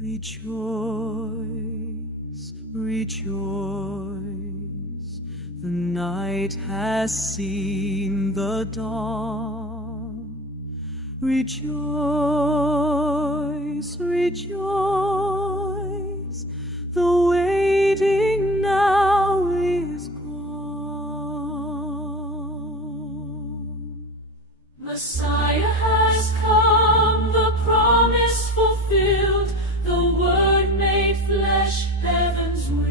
Rejoice, rejoice, the night has seen the dawn. Rejoice, rejoice, the waiting now is gone. Messiah has come, the promise fulfilled, the Word made flesh, heaven's will.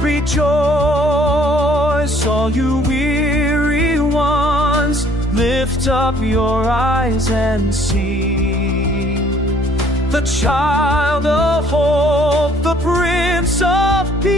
Rejoice, all you weary ones, lift up your eyes and see the child of hope, the Prince of Peace.